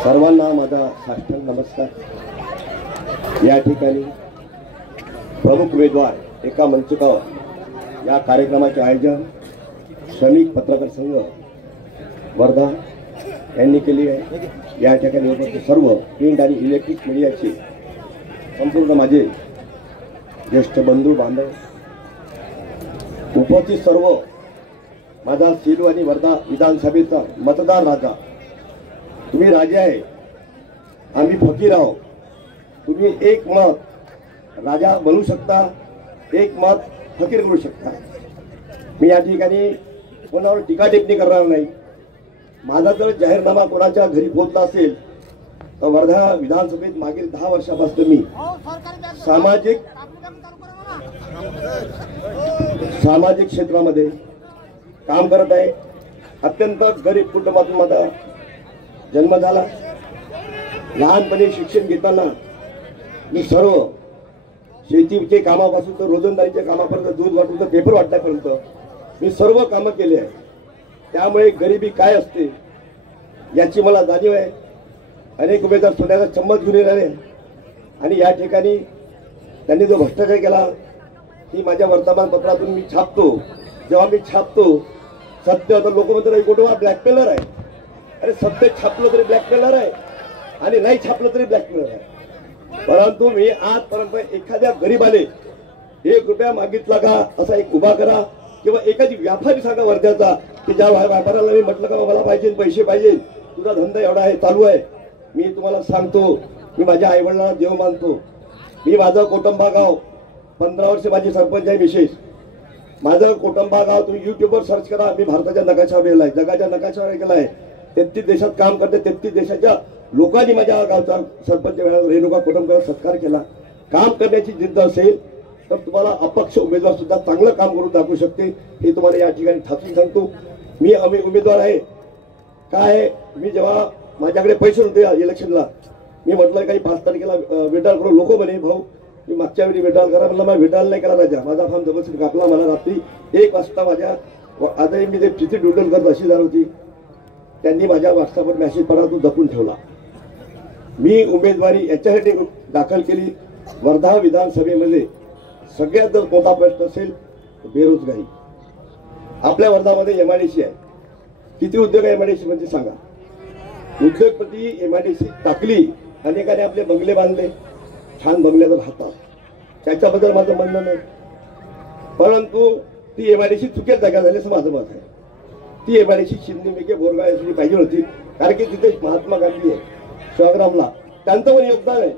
सर्वांना माझा साष्टांग नमस्कार। या ठिकाणी प्रमुख उमेदवार एका मंचकावर या कार्यक्रमाचे आयोजन श्रमिक पत्रकार संघ वर्धा यांनी केली आहे। या ठिकाणी सर्व प्रिंट आणि इलेक्ट्रिक मीडियाचे संपूर्ण माझे ज्येष्ठ बंधू बांधव उपस्थित सर्व माझा सेलू आणि वर्धा विधानसभेचा मतदार राजा, तुम्ही राजे आहे, आम्ही फकीर आहोत। तुम्ही एक मत राजा बनू शकता, एक मत फकीर करू शकता। मी या ठिकाणी कोणावर टीका टिप्पणी करणार नाही। माझा जर जाहीरनामा कोणाच्या घरी पोहोचला असेल तर वर्धा विधानसभेत मागील 10 वर्षापासून मी सामाजिक क्षेत्रामध्ये काम करत आहे। अत्यंत गरीब कुटुंबातून माझा जन्म झाला। लहानपणी शिक्षण घेताना मी सर्व शेतीचे कामापासून तर रोजंदारीच्या कामापर्यंत, दूध वाटून तर पेपर वाटण्यापर्यंत मी सर्व कामं केली आहे। त्यामुळे गरिबी काय असते याची मला जाणीव आहे। अनेक उमेदवार सोन्याचा चम्मच घेऊन येणारे आणि या ठिकाणी त्यांनी जो भ्रष्टाचार केला ही माझ्या वर्तमानपत्रातून मी छापतो। जेव्हा मी छापतो सत्य तर लोक म्हणतात कुठं ब्लॅकमेलर आहे। अरे सत्य छापलं तरी ब्लॅकमेलर आहे आणि नाही छापलं तरी ब्लॅकमेलर आहे। परंतु मी आजपर्यंत एखाद्या गरीबाने 1 रुपया मागितला का असा एक उभा करा किंवा एखादी व्यापारी सांगा वर्ध्याचा की ज्या व्यापाऱ्याला मी म्हटलं का मला पाहिजे पैसे पाहिजे, तुझा धंदा एवढा आहे चालू आहे, मी तुम्हाला सांगतो मी माझ्या आईवडिलांना देव मानतो। मी माझं कोटंबा गाव 15 वर्ष माझी सरपंच आहे विशेष। माझं कोटंबा गाव तुम्ही युट्यूबवर सर्च करा, मी भारताच्या नकाशावर गेला आहे, जगाच्या नकाशावर गेला आहे। 33 देशात काम करते। 33 देशाच्या लोकांनी माझ्या गावचा सरपंच रेणुका कोटंबकर सत्कार केला। काम करण्याची जिद्द असेल तर तुम्हाला अपक्ष उमेदवार सुद्धा चांगलं काम करून दाखवू शकते, हे तुम्हाला या ठिकाणी ठासून सांगतो। मी उमेदवार आहे काय, मी जेव्हा माझ्याकडे पैसे होते इलेक्शनला मी म्हटलं काही 5 तारखेला विड्रॉल करू, लोक म्हणे भाऊ मी मागच्या वेळी विड्रॉल करा, म्हणलं मला विड्रॉल नाही केला राजा, माझा फॉर्म जबरदस्ती कापला। मला रात्री 1 वाजता माझ्या आजही मी ते तिथे विड्रॉल करत अशी झाली होती, त्यांनी माझ्या व्हॉट्सअपवर मेसेज पडला तो जपून ठेवला। मी उमेदवारी याच्यासाठी दाखल केली, वर्धा विधानसभेमध्ये सगळ्यात जर मोठा प्रश्न असेल बेरोजगारी। आपल्या वर्धामध्ये एमआयडीसी आहे, किती उद्योग आहे एमआयडीसी म्हणजे सांगा। उद्योगपती एमआयडीसी टाकली, अनेकाने आपले बंगले बांधले, छान बंगल्यावर राहतात, त्याच्याबद्दल माझं म्हणणं नाही। परंतु ती एमआयडीसी चुकीच्या जागा झाली असं माझं मत आहे। ती एमआयडीसी शिंदे मेघे बोरगाव यासाठी पाहिजे होती, कारण की तिथे महात्मा गांधी आहे, सेवाग्रामला त्यांचं पण योगदान आहे,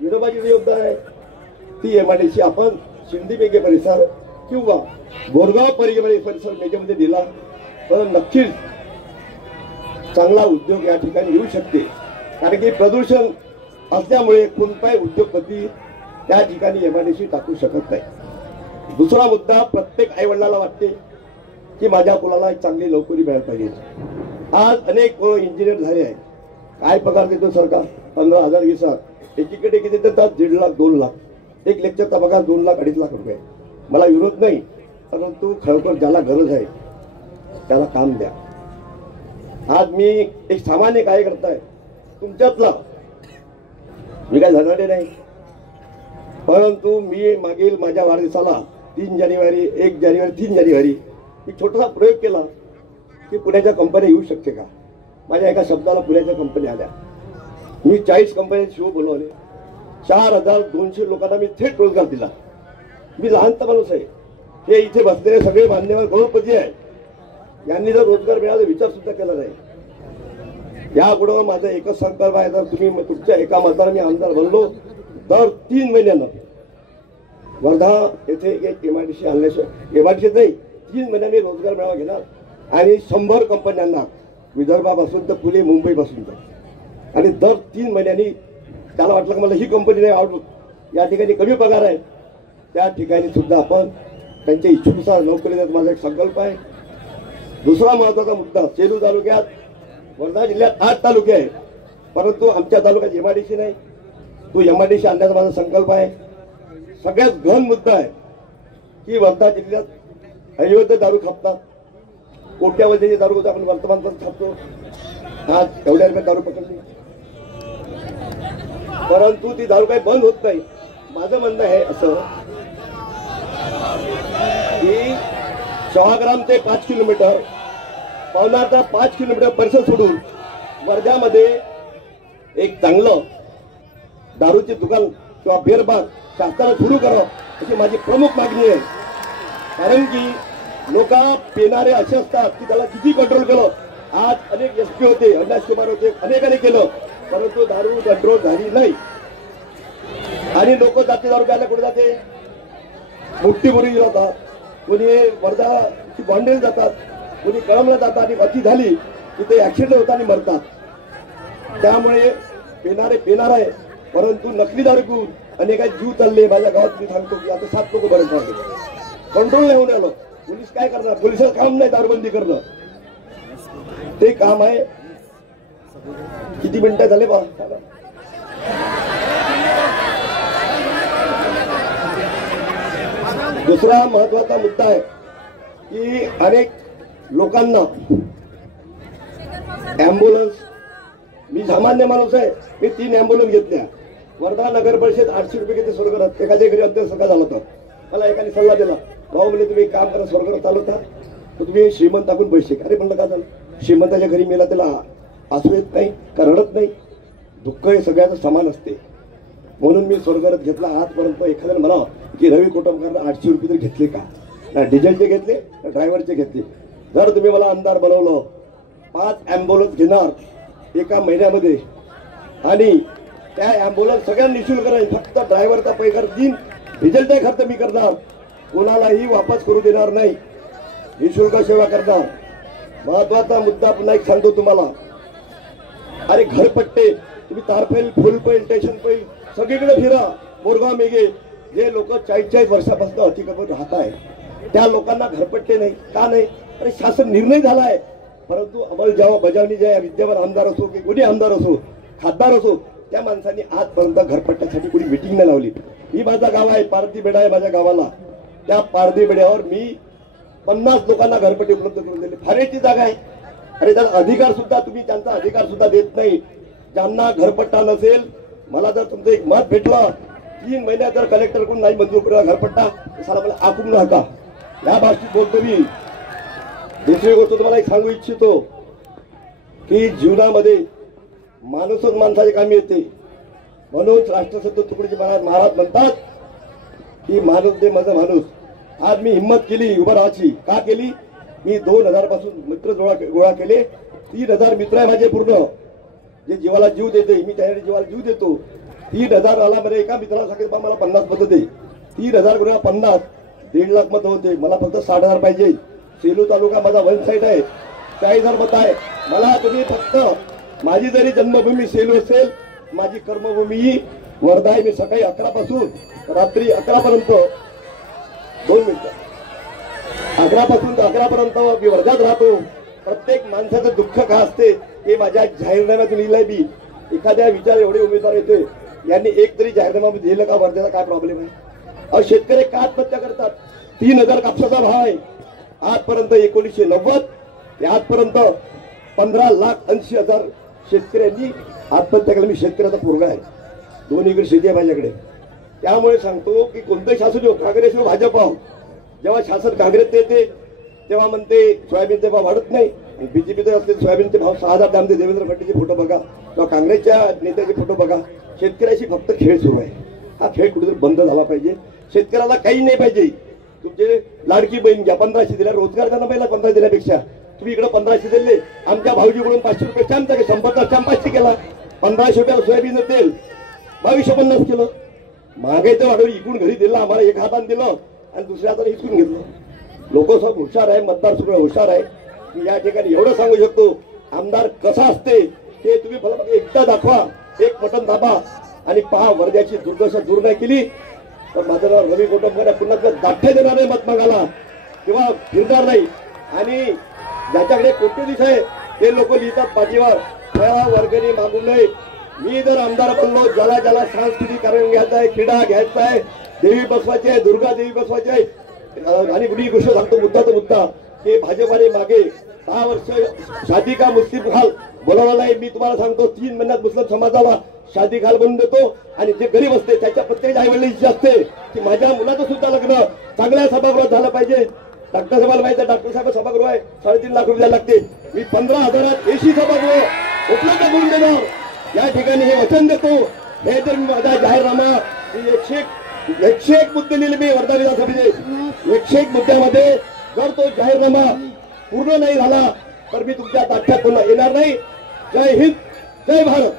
विनोबाजीचं योगदान आहे। ती एमआयडीसी आपण शिंदे मेघे परिसर किंवा बोरगाव परिसर मेघेमध्ये दिला तर नक्कीच चांगला उद्योग या ठिकाणी येऊ शकते। कारण की प्रदूषण असल्यामुळे कोणताही उद्योगपती त्या ठिकाणी एमआयडीसी टाकू शकत नाही। दुसरा मुद्दा, प्रत्येक आईवडिलाला वाटते की माझ्या मुलाला एक चांगली नोकरी मिळायला पाहिजे। आज अनेक इंजिनियर झाले आहे, काय पगार देतो सरकार? 15,000 20,000। एकीकडे किती देतात? 1.5 लाख 2 लाख। एक लेक्चरचा पगार 2 लाख 2.5 लाख रुपये। मला विरोध नाही, परंतु खरोखर ज्याला गरज आहे त्याला काम द्या। आज मी एक सामान्य कार्यकर्ता आहे तुमच्यातला, मी काय धनाढ्य नाही, परंतु मी मागील माझ्या वाढदिवसाला 3 जानेवारी 1 जानेवारी 3 जानेवारी एक छोटासा प्रयोग केला की पुण्याच्या कंपन्या येऊ शकते का। माझ्या एका शब्दाला पुण्याच्या कंपन्या आल्या। मी 40 कंपन्यांचे शिव बोलवले, 4200 लोकांना मी थेट रोजगार दिला। मी लहानता माणूस आहे, हे इथे बसलेले सगळे मान्यवर करोडपती आहे, यांनी जर रोजगार मिळाला विचार सुद्धा केला नाही। यापुढे माझा एकच संकल्प आहे, जर तुम्ही तुमच्या एका मतदार मी आमदार बनलो दर 3 महिन्यांना वर्धा येथे एक एमआयडीसी आणल्याशिवाय, एमआयडीसी नाही 3 महिन्यांनी रोजगार मेळावा घेणार आणि 100 कंपन्यांना विदर्भापासून तर पुणे मुंबईपासून तर, आणि दर 3 महिन्यांनी त्याला वाटलं की मला ही कंपनी नाही आवडत, या ठिकाणी कमी पगार आहे, त्या ठिकाणी सुद्धा आपण त्यांच्या इच्छुकनुसार नोकरी देण्याचा माझा एक संकल्प आहे। दुसरा महत्त्वाचा मुद्दा, सेलू तालुक्यात वर्धा जिल्ह्यात 8 तालुके आहेत, परंतु आमच्या तालुक्यात एमआयडीसी नाही। तो एमआयडीसी आणण्याचा माझा संकल्प आहे। सगळ्यात गहन मुद्दा आहे की वर्धा जिल्ह्यात अयोध्या दारू खातात, कोट्यावधीची दारू आपण वर्तमानपत्रात छापतो। आज एवढ्या रुपये दारू पकडली, परंतु ती दारू काही बंद होत नाही. माझं म्हणणं आहे असं की सेवाग्राम ते 5 किलोमीटर, पवनार 5 किलोमीटर परिसर सोडून वर्ध्यामध्ये एक चांगलं दारूचे दुकान किंवा बिअर बार शासनाने सुरू करावं अशी माझी प्रमुख मागणी आहे. कारण की लोक पिणारे असे असतात की त्याला किती कंट्रोल केलं. आज अनेक एसपी होते, अविनाश कुमार होते, अनेकांनी केलं, परंतु दारू कंट्रोल झाली नाही. आणि लोक जाते दारू प्यायला कुठे जाते, मुठ्ठीपुरी जातात, कोणी वर्धाची बॉन्डेल जातात, कोणी कळमला जातात आणि अति झाली तिथे ऍक्सिडेंट होतात आणि मरतात. त्यामुळे पिणारे पिणार आहे, परंतु नकली दारू पिऊन अनेकांचे जीव चालले. माझ्या गावात मी सांगतो की आता 7 लोक बरेच राहिले. कंट्रोल नाही होऊन आलं. पोलीस काय करणार? पोलिसाचं काम नाही दारूबंदी करणं, ते काम आहे. किती मिनिटं झाले बा? दुसरा महत्वाचा मुद्दा आहे की अनेक लोकांना ॲम्ब्युलन्स, मी सामान्य माणूस आहे, मी 3 ॲम्ब्युलन्स घेतल्या. वर्धा नगर परिषद 800 रुपये घेते स्वर्गरथ. एखाद्या घरी अंत्यसंस्कार झाला होता, मला एकाने सल्ला दिला, भाऊ म्हणजे तुम्ही काम करा, स्वर्गरथ चालवता तर तुम्ही श्रीमंताकडून पैसे. अरे म्हणलं का झालं? श्रीमंताच्या घरी मेला त्याला हसू येत नाही का, रडत नाही? दुःख हे सगळ्याचं समान असते. म्हणून मी स्वर्गरथ घेतला. आजपर्यंत एखाद्याने म्हणावं की रवी कुटुंबकरांना 800 रुपये तरी घेतले का? ना डिझेलचे घेतले ना ड्रायव्हरचे घेतले. जर तुम्ही मला आमदार बनवलं, 5 ॲम्ब्युलन्स घेणार एका महिन्यामध्ये आणि त्या ॲम्ब्युलन्स सगळ्यांना निशुल्क राहील. फक्त ड्रायव्हरचा पैकार देईन, डिझेलचा खर्च मी करणार, कोणालाही वापस करू देणार नाही, निशुल्क सेवा करणार. महत्वाचा मुद्दा पुन्हा एक सांगतो तुम्हाला. अरे घरपट्टे तुम्ही तारफैल, फुलपैल, स्टेशन पैल सगळीकडे फिरा. मोरगाव मेघे जे लोक 40-40 वर्षापासून अतिक्रमण राहत आहे त्या लोकांना घरपट्टे नाही. का नाही? अरे शासन निर्णय झाला आहे, परंतु अंमलबजावणी जे विद्यमान आमदार असो की कोणी आमदार असो, खासदार असो, त्या माणसांनी आजपर्यंत घरपट्ट्यासाठी कोणी मिटिंग नाही लावली. ही माझा गाव आहे, पारधी बेडा आहे माझ्या गावाला. त्या पारधी बेड्यावर मी 50 लोकांना घरपट्टी उपलब्ध करून दिली. फारेची जागा आहे. अरे त्याला अधिकार सुद्धा तुम्ही त्यांचा अधिकार सुद्धा देत नाही. ज्यांना घरपट्टा नसेल, मला जर तुमचं एक मत भेटलं 3 महिन्यात जर कलेक्टरकडून नाही मंजूर केला घरपट्टा, तर साला मला आकून नका. या बाबतीत बोलतो मी. दुसरी गोष्ट तुम्हाला एक सांगू इच्छितो की जीवनामध्ये माणूसच माणसाच्या कामी येते. म्हणून राष्ट्रसंत तुकडोजी महाराज म्हणतात की माणूस दे माझा माणूस. आज मी हिंमत केली उभं राहायची. का केली? मी 2000 पासून मित्र गोळा केले. 3000 मित्र आहे माझे पूर्ण, जे जीवाला जीव देते. मी त्यासाठी जीवाला जीव देतो. 3000 आला मध्ये एका मित्राला सांगितलं मला 50 मतं दे. 3000 गुणा 50 1.5 लाख मतं होते. मला फक्त 60,000 पाहिजे. सेलू तालुका माझा वन साईड आहे, 40,000 मतं आहे. मला तुम्ही फक्त, माझी जरी जन्मभूमी सेलू असेल, माझी कर्मभूमी वर्धा आहे. मी सकाळी 11 पासून रात्री 11 पर्यंत 2 मिनिटं 11 पासून 11 पर्यंत मी वर्धात राहतो. प्रत्येक माणसाचं दुःख का असते हे माझ्या जाहीरनाम्यातून लिहिलंय मी. एखाद्या विचार एवढे उमेदवार येते, यांनी एक तरी जाहीरनामा दिलं का वर्ध्याचा काय प्रॉब्लेम आहे? अहो शेतकरी का आत्महत्या करतात? 3000 कापसाचा भाव आहे. आजपर्यंत 1990 ते आजपर्यंत 15,80,000 शेतकऱ्यांनी आत्महत्या केली. मी शेतकऱ्याचा पोरगा आहे, दोन्हीकडे शेती आहे माझ्याकडे. त्यामुळे सांगतो की कोणतं शासन हो, काँग्रेस हो भाजप हो, जेव्हा शासन काँग्रेसचे येते तेव्हा म्हणते सोयाबीनचे भाव वाढत नाही. बीजेपीचे असते सोयाबीनचे भाव 6,000 दामते. देवेंद्र फडणवीसचे फोटो बघा किंवा काँग्रेसच्या नेत्याचे फोटो बघा. शेतकऱ्याशी फक्त खेळ सुरू आहे. हा खेळ कुठेतरी बंद झाला पाहिजे. शेतकऱ्याला काही नाही पाहिजे. तुमचे लाडकी बहीण घ्या, 1500 दिल्या. रोजगार त्यांना पहिला 15 दिल्यापेक्षा तुम्ही इकडे 1500 दिले. आमच्या भाऊजीकडून 500 रुपये चांपता की संपत्ता चांपाशी केला. 1500 रुपयाला सोयाबीन तेल 2250 केलं. महागाई तर वाढवली. इकडून घरी दिलं, आम्हाला एक हाताने दिलं आणि दुसऱ्या हाताने इकडून घेतलं. लोक सब हुशार आहे, मतदार सगळं हुशार आहे. मी या ठिकाणी एवढं सांगू शकतो, आमदार कसा असते हे तुम्ही फक्त एकदा दाखवा, एक बटन दाबा आणि पहा. वर्ध्याची दुर्दशा दूर नाही केली तर माझं नाव रवी कुटुंबकर पुन्हा दाठ्या देणार नाही मत मागायला किंवा फिरणार नाही. आणि ज्याच्याकडे कोट्यधीश आहे ते लोक लिहितात पाठीवर फळा वर्गणी मागू नये. मी जर आमदार बनलो, ज्याला ज्याला सांस्कृतिक कार्यक्रम घ्यायचा आहे, क्रीडा घ्यायचा आहे, देवी बसवायची आहे, दुर्गा देवी बसवायची आहे. आणि कुणी गोष्ट सांगतो, मुद्दा तो मुद्दा की भाजपाने मागे 10 वर्ष शादी का मुस्लिम हाल बोलावला नाही. मी तुम्हाला सांगतो 3 महिन्यात मुस्लिम समाजाला शादी घाल बनवून देतो. आणि जे गरीब असते त्याच्या प्रत्येक आई वडिलांची इच्छा असते की माझ्या मुलाचं सुद्धा लग्न चांगल्या सभागृहात झालं पाहिजे. डॉक्टर साहेबांना माहिती आहे, डॉक्टर साहेब सभागृह आहे 3.5 लाख रुपये द्यायला लागते. मी 15,000 एसी सभागृह उपलब्ध करून देणार या ठिकाणी हे वचन देतो. हे जर माझा जाहीरनामा 101 मुद्दे लिहिले मी वर्धा विधानसभेचे 101 मुद्द्यामध्ये जर तो जाहीरनामा पूर्ण नाही झाला तर मी तुमच्या ताठ्यात येणार नाही. जय हिंद, जय भारत.